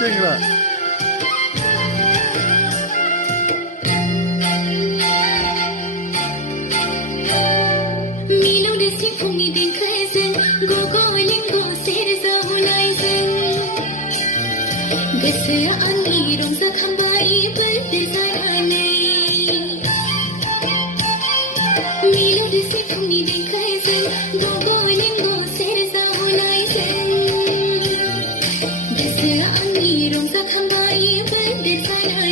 Cingla. Milo de symphony den kreisen, go go lingo serza hulaisen. Gese ani rongsa khambai baldir zanai. Milo de symphony den kreisen, go go lingo serza hulaisen. Gese ani rongsa khambai baldir zanai.